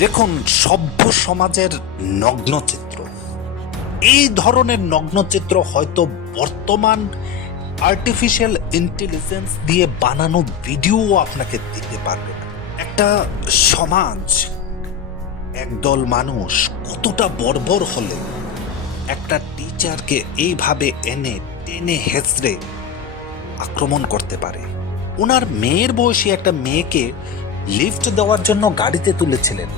দেখুন, সভ্য সমাজের নগ্নচিত্র, এই ধরনের নগ্নচিত্র হয়তো বর্তমান আর্টিফিশিয়াল ইন্টেলিজেন্স দিয়ে বানানো ভিডিও আপনাকে দিতে পারবে না। একটা সমাজ, একদল মানুষ কতটা বর্বর হলে একটা টিচারকে এইভাবে এনে টেনে হেঁচড়ে আক্রমণ করতে পারে। ওনার মেয়ের বয়সী একটা মেয়েকে লিফট দেওয়ার জন্য গাড়িতে তুলেছিলেন।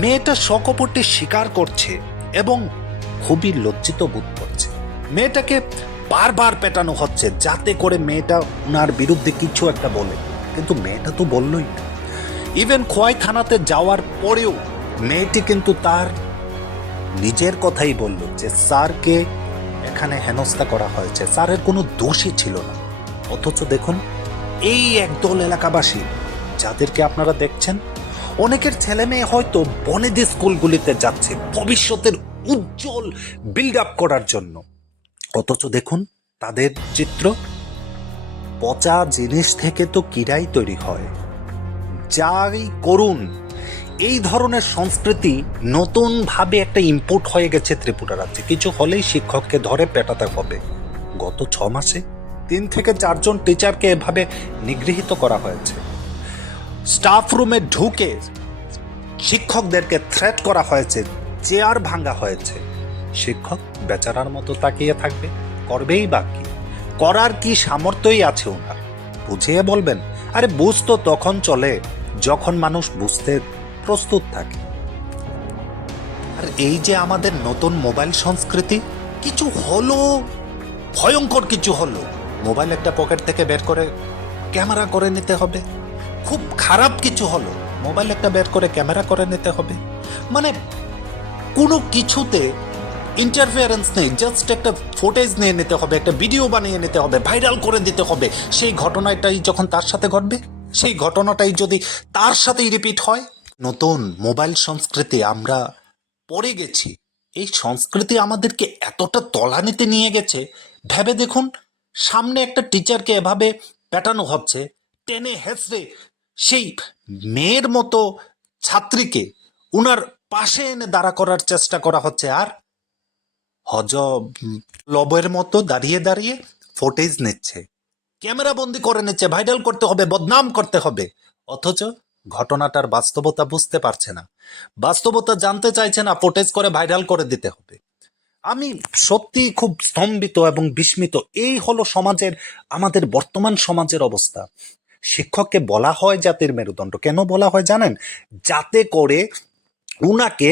মেয়েটা সকপটে স্বীকার করছে এবং খুবই লজ্জিত বোধ করছে। মেয়েটাকে বারবার পেটানো হচ্ছে যাতে করে মেয়েটা ওনার বিরুদ্ধে কিছু একটা বলে, কিন্তু মেয়েটা তো বললই না। ইভেন খোয়াই থানাতে যাওয়ার পরেও মেয়েটি কিন্তু তার নিজের কথাই বলল যে স্যারকে এখানে হেনস্থা করা হয়েছে, স্যারের কোনো দোষই ছিল না। অথচ দেখুন, এই একদল এলাকাবাসী যাদেরকে আপনারা দেখছেন, অনেকের ছেলে মেয়ে হয়তো বনেদি স্কুলগুলিতে যাচ্ছে ভবিষ্যতের উজ্জ্বল বিল্ড আপ করার জন্য। অথচ দেখুন তাদের চিত্র, পচা জিনিস থেকে তো কিরাই তৈরি হয়। যাই করুন, এই ধরনের সংস্কৃতি নতুনভাবে একটা ইম্পোর্ট হয়ে গেছে ত্রিপুরা রাজ্যে। কিছু হলেই শিক্ষককে ধরে পেটাতে হবে। গত 6 মাসে 3 থেকে 4 জন টিচারকে এভাবে নিগৃহীত করা হয়েছে। স্টাফ রুমে ঢুকে শিক্ষকদেরকে থ্রেট করা হয়েছে, চেয়ার ভাঙা হয়েছে। শিক্ষক বেচারার মতো তাকিয়ে থাকবে? করবেই বা কি? করার কি সামর্থ্যই আছে ওনার? বুঝিয়ে বলবেন? আরে বুঝ তো তখন চলে যখন মানুষ বুঝতে প্রস্তুত থাকে। আর এই যে আমাদের নতুন মোবাইল সংস্কৃতি, কিছু হলো, ভয়ঙ্কর কিছু হলো, মোবাইল একটা পকেট থেকে বের করে ক্যামেরা করে নিতে হবে। খুব খারাপ কিছু হলো, মোবাইল একটা বের করে ক্যামেরা করে নিতে হবে। মানে কোনো কিছুতে ইন্টারফিয়ারেন্স নেই, জাস্ট একটা ফুটেজ নিয়ে নিতে হবে, একটা ভিডিও বানিয়ে নিতে হবে, ভাইরাল করে দিতে হবে। সেই ঘটনাটাই যখন তার সাথে ঘটবে, সেই ঘটনাটাই যদি তার সাথেই রিপিট হয়। নতুন মোবাইল সংস্কৃতি আমরা পড়ে গেছি। এই সংস্কৃতি আমাদেরকে এতটা তলানিতে নিয়ে গেছে, ভেবে দেখুন, সামনে একটা টিচারকে এভাবে পেটানো হচ্ছে, টেনে হেঁচড়ে সেই মেয়ের মতো ছাত্রীকে উনার পাশে এনে দাঁড়া করার চেষ্টা করা হচ্ছে, আর লবের মতো দাঁড়িয়ে দাঁড়িয়ে ফুটেজ নিচ্ছে, ক্যামেরা বন্দি করে নিচ্ছে, ভাইরাল করতে হবে, বদনাম করতে হবে। অথচ ঘটনাটার বাস্তবতা বুঝতে পারছে না, বাস্তবতা জানতে চাইছে না, ফুটেজ করে ভাইরাল করে দিতে হবে। আমি সত্যি খুব স্তম্ভিত এবং বিস্মিত। এই হলো সমাজের, আমাদের বর্তমান সমাজের অবস্থা। শিক্ষককে বলা হয় জাতির মেরুদণ্ড। কেন বলা হয় জানেন? যাতে করে উনাকে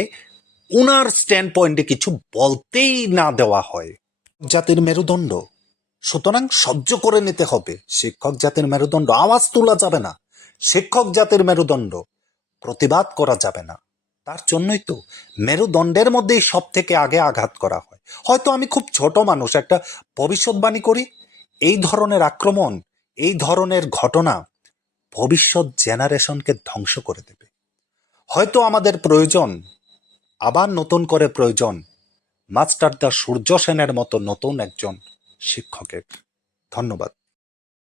উনার স্ট্যান্ড পয়েন্টে কিছু বলতেই না দেওয়া হয়। জাতির মেরুদণ্ড, সুতরাং সহ্য করে নিতে হবে। শিক্ষক জাতির মেরুদণ্ড, আওয়াজ তোলা যাবে না। শিক্ষক জাতির মেরুদণ্ড, প্রতিবাদ করা যাবে না। তার জন্যই তো মেরুদণ্ডের মধ্যেই সব থেকে আগে আঘাত করা হয়। হয়তো আমি খুব ছোট মানুষ, একটা ভবিষ্যৎবাণী করি, এই ধরনের আক্রমণ, এই ধরনের ঘটনা ভবিষ্যৎ জেনারেশনকে ধ্বংস করে দেবে। হয়তো আমাদের প্রয়োজন, আবার নতুন করে প্রয়োজন মাস্টারদা সূর্য সেনের মতো নতুন একজন শিক্ষকের। ধন্যবাদ।